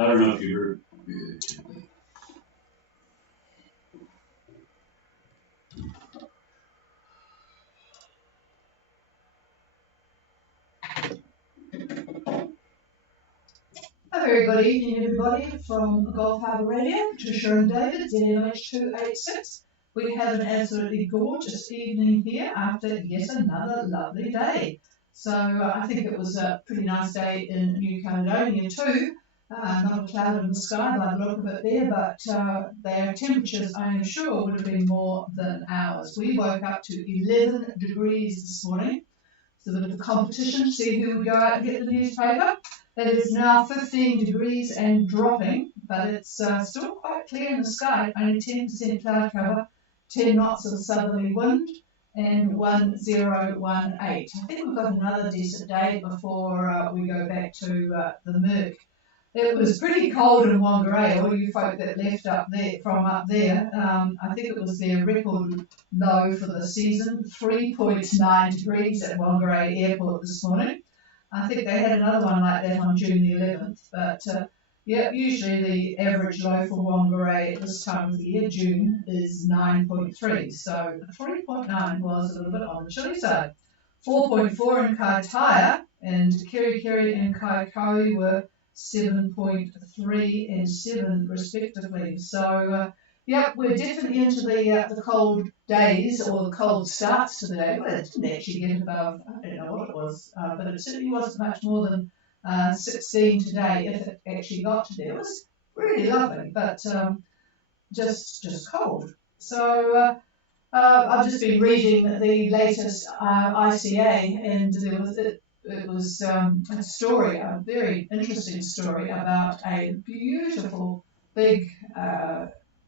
I don't know if you heard. A very good evening, everybody, from Gulf Harbour Radio, Patricia and David, ZMH286. We have an absolutely gorgeous evening here after yet another lovely day. So I think it was a pretty nice day in New Caledonia too. Not a cloud in the sky by the look of it there, but their temperatures, I am sure, would have been more than ours. We woke up to 11 degrees this morning. So a bit of competition, see who would go out and get the newspaper. It is now 15 degrees and dropping, but it's still quite clear in the sky, only 10% cloud cover, 10 knots of southerly wind, and 1018. I think we've got another decent day before we go back to the murk. It was pretty cold in Whangarei, all you folk that left up there from up there. I think it was their record low for the season, 3.9 degrees at Whangarei Airport this morning. I think they had another one like that on June the 11th, but yeah, usually the average low for Whangarei at this time of the year, June, is 9.3, so 3.9 was a little bit on the chilly side. 4.4 in Kaitaia, and Kerikeri and Kaikoui were 7.3 and 7 respectively. So, yeah, we're definitely into the cold days, or the cold starts to the day. Well, it didn't actually get above, I don't know what it was, but it certainly wasn't much more than 16 today, if it actually got to there. It was really lovely, but just cold. So I've just been reading the latest ICA, and it was a story, a very interesting story about a beautiful big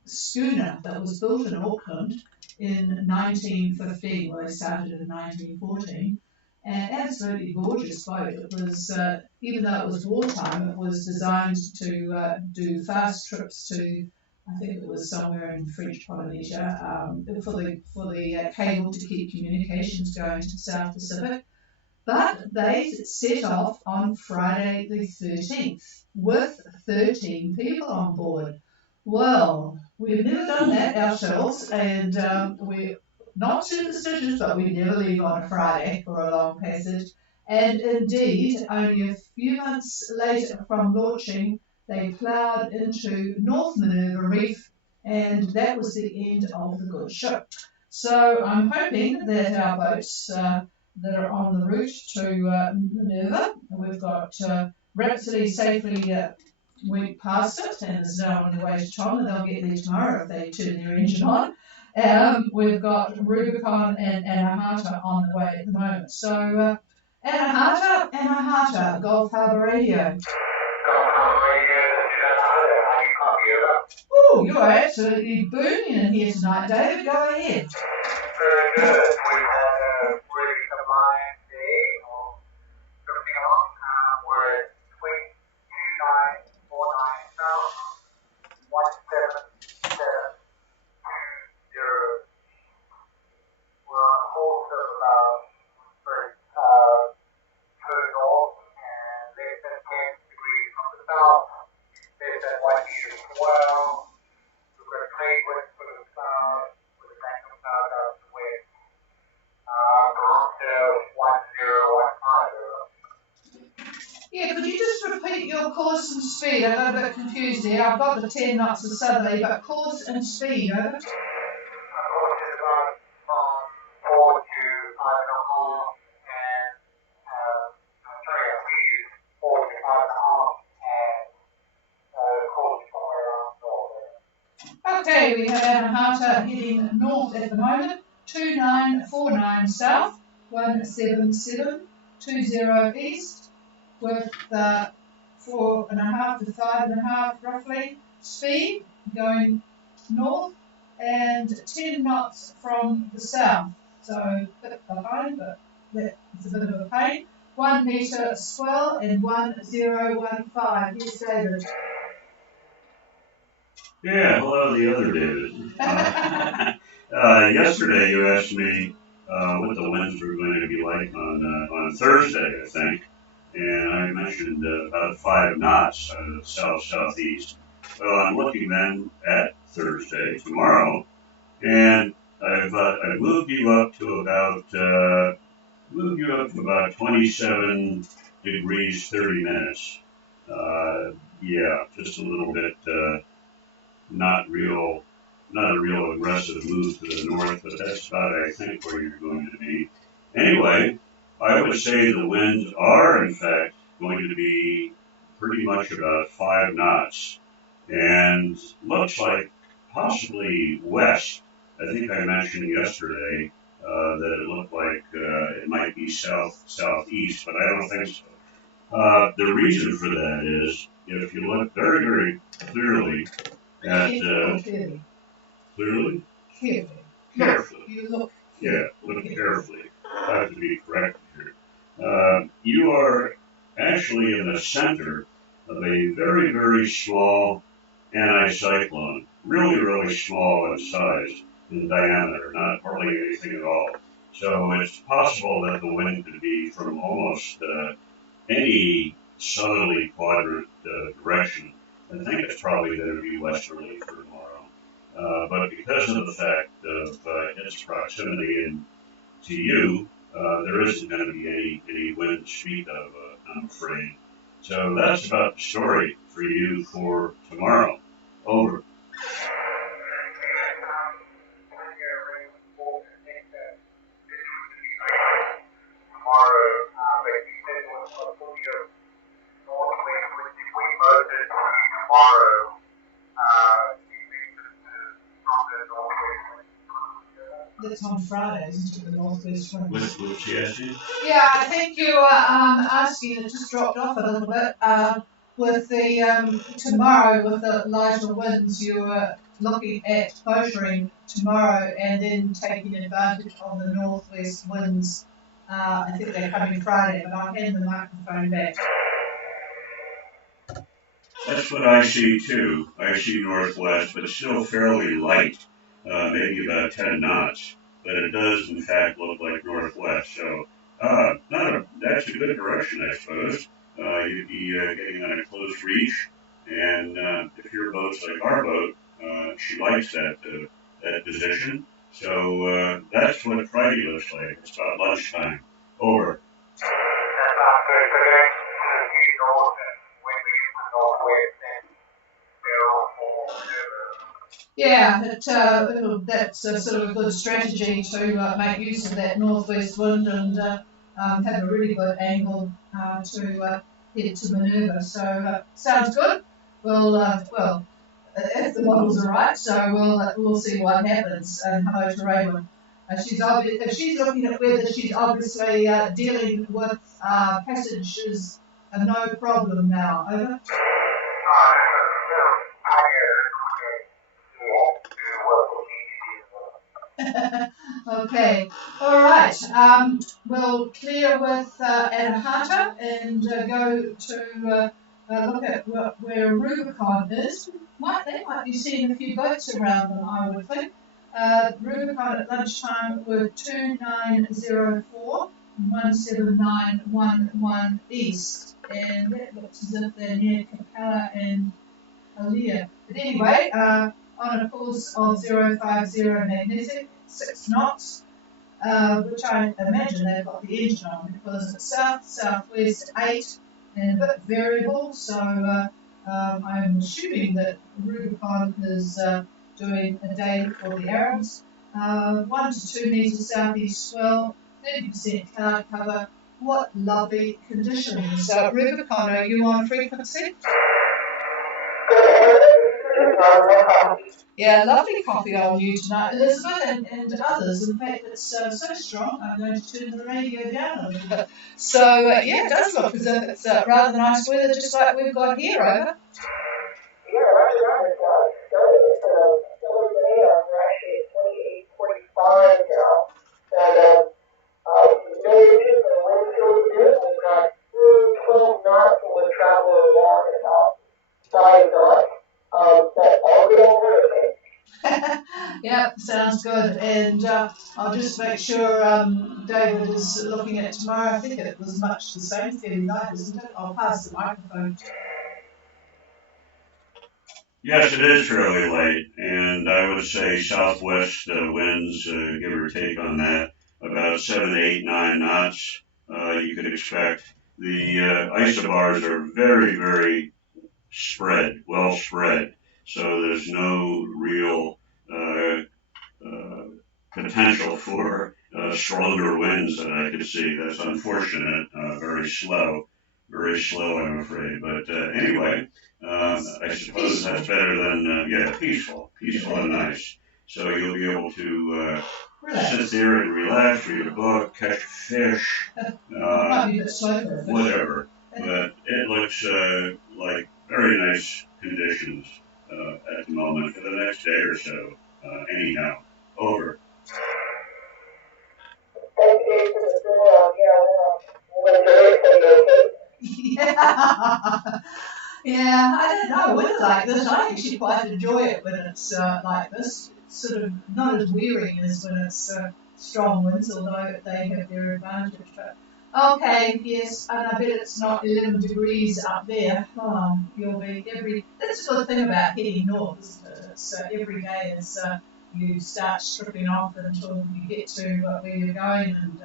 schooner that was built in Auckland in 1915. Well, they started in 1914. An absolutely gorgeous boat. It was, even though it was wartime, it was designed to do fast trips to, I think it was somewhere in French Polynesia, for the cable to keep communications going to the South Pacific. But they set off on Friday the 13th with 13 people on board. Well, we've never done that ourselves, and we're not superstitious, but we never leave on a Friday for a long passage. And indeed, only a few months later from launching, they ploughed into North Minerva Reef, and that was the end of the good ship. So I'm hoping that our boats that are on the route to Minerva, we've got Rhapsody safely went past it and is now on the way to Tonga. They'll get there tomorrow if they turn their engine on. We've got Rubicon and Anahata on the way at the moment. So Anahata, Gulf Harbour Radio. Oh, you're absolutely booming in here tonight, David. Go ahead. Very good. We've had a really combined day of drifting along. We're at 2949 south, 17720. We're on a course of about 2 north and less than 10 degrees from the south, less than 1 meter as well. We've got a trade wind for the south with a bank of cloud out to the west. Yeah, could you just repeat your course and speed? I got a bit confused there. I've got the 10 knots of southerly, but course and speed, over. Our course is about from 4 to 5.5, and our speed is 4 to 5.5, and the course is somewhere around north. Okay, we have Anahata heading north at the moment, 2949 south, 17720 east, with 4.5 to 5.5 roughly speed going north, and 10 knots from the south. So a bit behind, but that's a bit of a pain. 1 metre swell and 1015. Here's David. Yeah, hello, the other David. Yesterday you asked me what the winds were going to be like on Thursday, I think. and I mentioned about 5 knots out of the south-southeast. Well, I'm looking then at Thursday, tomorrow, and I've moved you up to about 27 degrees 30 minutes. Yeah, just a little bit, not real, not a real aggressive move to the north, but that's about, I think, where you're going to be. Anyway, I would say the winds are, in fact, going to be pretty much about 5 knots, and looks like possibly west. I think I mentioned yesterday that it looked like it might be southeast, but I don't think so. The reason for that is if you look very, very clearly at Clearly. clearly, Carefully. carefully. You look. Yeah, look carefully. I have to be corrected here. You are actually in the center of a very, very small anticyclone. Really, really small in size, in diameter, not hardly anything at all. So it's possible that the wind could be from almost any southerly quadrant direction. I think it's probably going to be westerly for tomorrow. But because of the fact of its proximity and to you, there isn't going to be any wind to speak of, I'm afraid. So that's about the story for you for tomorrow. Over. That's on Friday, isn't it? The northwest wind. With Chassis? Yeah, I think you were asking. It just dropped off a little bit. With the tomorrow with the lighter winds, you were looking at motoring tomorrow and then taking advantage of the northwest winds. I think they're coming Friday, but I'll hand the microphone back. That's what I see too. I see northwest, but still fairly light, maybe about 10 knots. But it does, in fact, look like northwest. So, that's a good direction, I suppose. You'd be getting on a close reach, and if your boat's like our boat, she likes that position. So that's what Friday looks like. It's about lunchtime. Over. Yeah, that's a sort of a good strategy to make use of that northwest wind and have a really good angle to head to manoeuvre. So sounds good. Well, if the models are right, so we'll see what happens. And hello to Raymond. If she's looking at weather, she's obviously dealing with passages no problem now. Over. Okay, all right. We'll clear with Anahata and go to look at where Rubicon is. They might be seeing a few boats around them, I would think. Rubicon at lunchtime were 2904 17911 east, and that looks as if they're near Capella and Alia. But anyway, on a course of 050 magnetic, 6 knots, which I imagine they've got the engine on because it's southwest 8 and a bit variable. So I'm assuming that Rubicon is doing a day for the Arabs. 1 to 2 metres southeast swell, 30% cloud cover. What lovely conditions. Rubicon, are you on frequency? Yeah, lovely coffee on you tonight, Elizabeth, and others. In fact, it's so strong, I'm going to turn the radio down a little bit. So, yeah, it does look as if it's rather nice weather, just like we've got here, over. Yeah, that's right. It does. Southern Maine, we're actually at 28:45 now. And maybe the wind feels good. We've got 12 knots and we're traveling along at about 5 knots. But all good over, okay? Yeah, sounds good. And I'll just make sure David is looking at tomorrow. I think it was much the same, fairly light, isn't it? I'll pass the microphone. Yes, it is fairly light, and I would say southwest winds, give or take on that, about 7, 8, 9 knots. You could expect the isobars are very, very well spread, so there's no real uh, potential for stronger winds that I could see. That's unfortunate. Very slow, I'm afraid. But anyway, I suppose that's better than peaceful and nice. So you'll be able to sit there and relax, read a book, catch fish, whatever. But it looks like very nice conditions at the moment for the next day or so. Anyhow, over. Yeah, I don't know. Weather like this, I actually quite enjoy it when it's like this. It's sort of not as wearing as when it's strong winds, although they have their advantage. But okay, yes, and I bet it's not 11 degrees up there. Oh, you'll be That's the good thing about heading north, isn't it? It's every day is you start stripping off until you get to where you're going, and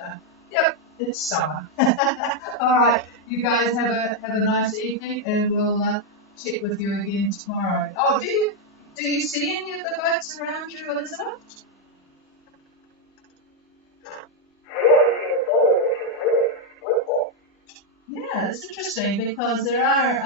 yep, it's summer. All right. You guys have a nice evening, and we'll check with you again tomorrow. Oh, do you see any of the boats around you, Elizabeth? Yeah, it's interesting because there are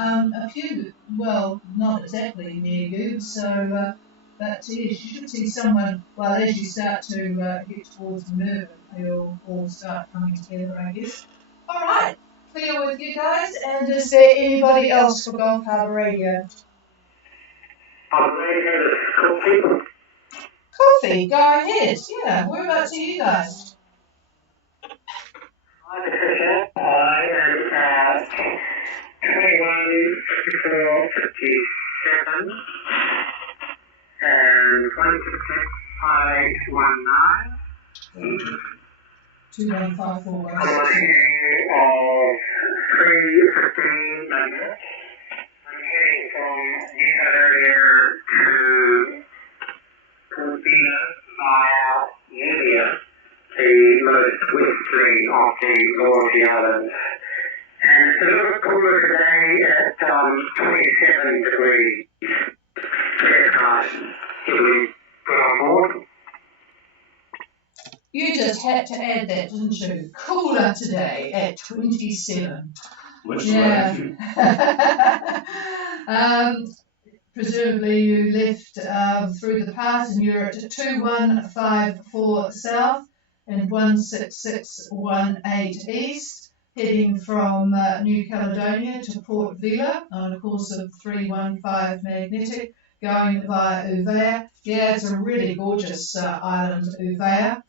a few, well, not exactly near you, so but yes, you should see someone. Well, as you start to get towards Minerva, they'll all start coming together, I guess. All right. Clear with you guys, and is there anybody else for Gulf Harbour Radio? Coffee, go ahead. Yeah, whereabouts are you guys? I am at 21:57 and 166,519. 2154. I'm heading of 3:15 minutes. I'm heading from New Caledonia to Portina via India, the most westerly of the Loyalty Islands. And it's a little cooler today at 27 degrees Fahrenheit. Can we put on board? You just had to add that, didn't you? Cooler today at 27. What's the latitude? Presumably you left through the pass and you're at 2154 south and 16618 east, heading from New Caledonia to Port Vila on a course of 315 magnetic, going via Uvea. Yeah, it's a really gorgeous island, Uvea.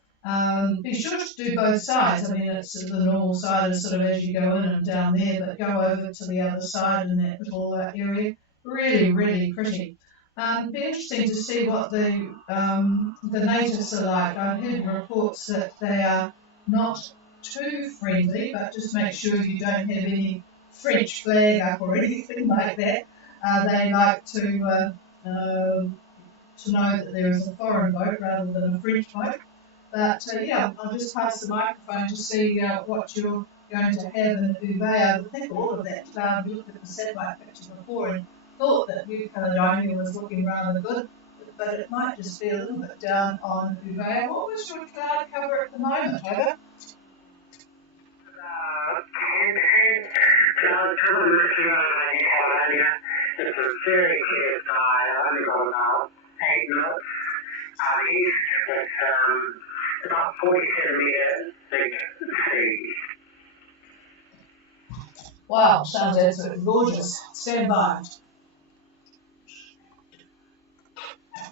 Be sure to do both sides. I mean, it's the normal side is sort of as you go in and down there, but go over to the other side in that little area. Really, really pretty. Be interesting to see what the natives are like. I've heard reports that they are not too friendly, but just make sure you don't have any French flag up or anything like that. They like to know that there is a foreign boat rather than a French boat. But yeah, I'll just pass the microphone to see what you're going to have in Uvea. I think all of that. We looked at the satellite picture before and thought that New Caledonia was looking rather good, but it might just be a little bit down on Uvea. What was your cloud cover at the moment, Harbour? Cloud cover looking over New Caledonia. It's a very clear sky. I've only got about 8 knots east with about 40 centimetre thick sea. Wow, sounds absolutely gorgeous. Stand by.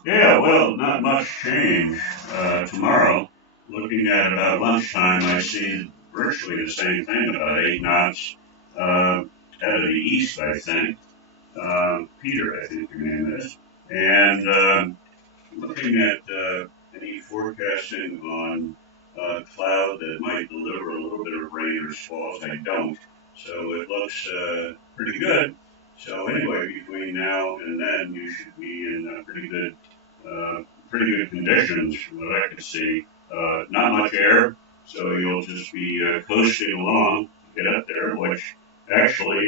Yeah, well, not much change tomorrow. Looking at about lunchtime, I see virtually the same thing, about 8 knots out of the east, I think. Peter, I think your name is. And looking at any forecasting on cloud that might deliver a little bit of rain or squalls. I don't. So it looks pretty good. So anyway, between now and then, you should be in pretty good conditions from what I can see. Not much air, so you'll just be coasting along to get up there, which actually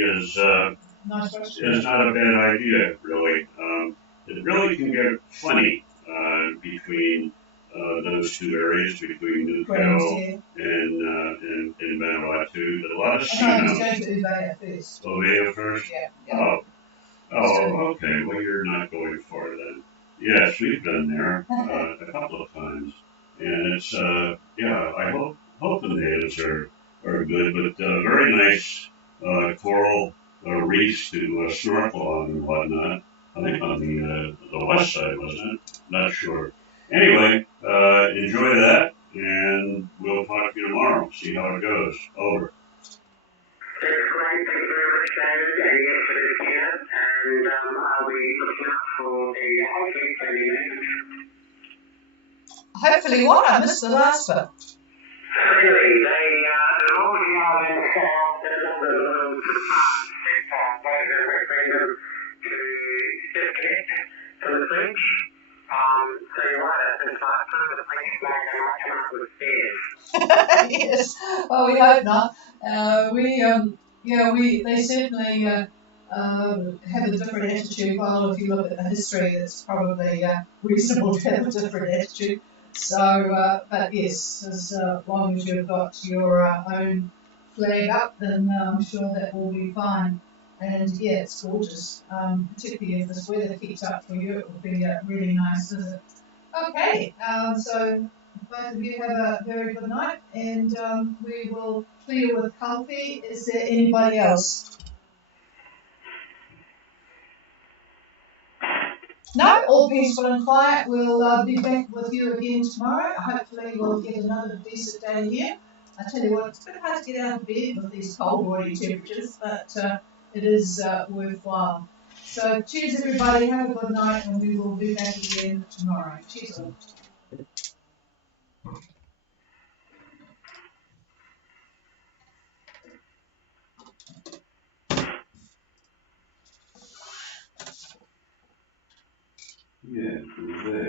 Nice is not a bad idea, really. It really can get funny between those two areas, between Friends, Newcastle yeah. and Vanuatu. There's a lot of I know, I was seamounts. going to Uvea first. Ovea first? Yeah, yeah. Oh, So, okay. Well, you're not going far then. Yes, we've been there a couple of times, and it's yeah. I hope the natives are good, but very nice coral reefs to snorkel on and whatnot. I think on the west side, wasn't it? Not sure. Anyway, enjoy that, and we'll talk to you tomorrow. See how it goes. Over. That's great. Thank you very much, David. And yes, it is here. And I'll be looking out for the hopefully friendly message. hopefully what? I missed the last bit. Really, they all the islands along the world voted a referendum to disconnect from the French. So you're right, it's like kind of the French flag and might come up with theirs. Yes. Well, we hope not. They certainly have a different attitude. Well, if you look at the history, it's probably reasonable to have a different attitude. So, but yes, as long as you've got your own flag up, then I'm sure that will be fine. And yeah, it's gorgeous. Particularly if this weather keeps up for you, it will be a really nice visit. Okay, so both of you have a very good night, and we will clear with coffee. Is there anybody else? No, all peaceful and quiet. We'll be back with you again tomorrow. Hopefully we'll get another decent day here. I tell you what, it's a bit hard to get out of bed with these cold water temperatures, but it is worthwhile. So cheers everybody, have a good night, and we will be back again tomorrow. Cheers all. Yeah, it was there.